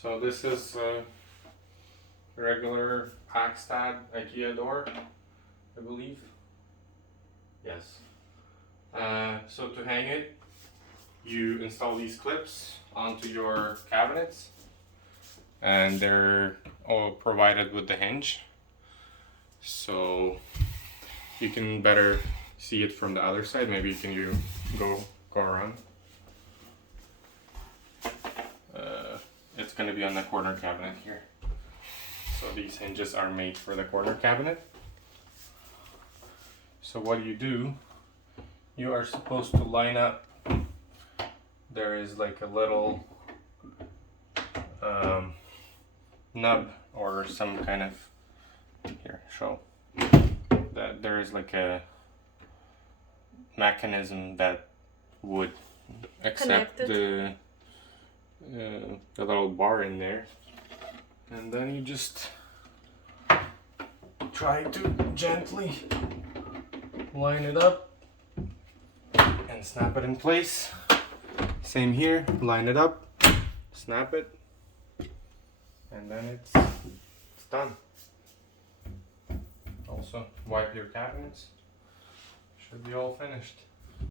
So this is a regular Hackstad IKEA door, I believe. Yes. So to hang it, you install these clips onto your cabinets, and they're all provided with the hinge, so you can better see it from the other side. Maybe you can go around. It's going to be on the corner cabinet here. So these hinges are made for the corner cabinet. So what you do, you are supposed to line up. There is like a little nub or some kind of, here, show that there is like a mechanism that would accept the little bar in there, and then you just try to gently line it up and snap it in place. Same here, line it up, snap it, and then it's done. Also wipe your cabinets, should be all finished.